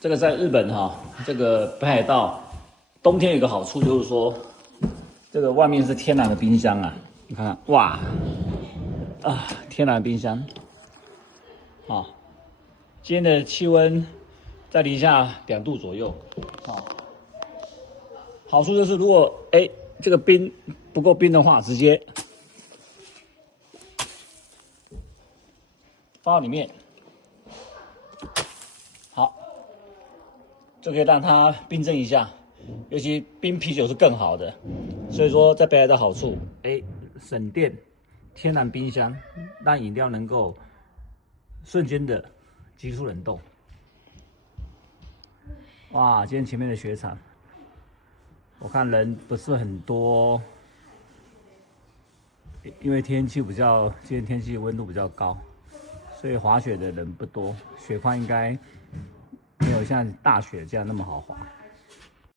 这个在日本哈，这个北海道冬天有一个好处就是说，这个外面是天然的冰箱啊，你看看，哇，啊，天然冰箱，啊，今天的气温在零下2度左右，啊，好处就是如果这个冰不够冰的话，直接放到里面，好，就可以让它冰镇一下。尤其冰啤酒是更好的，所以说在北海道好处，省电，天然冰箱，让饮料能够瞬间的急速冷冻。哇，今天前面的雪场，我看人不是很多，因为天气今天天气温度比较高，所以滑雪的人不多，雪况应该没有像大雪这样那么好滑。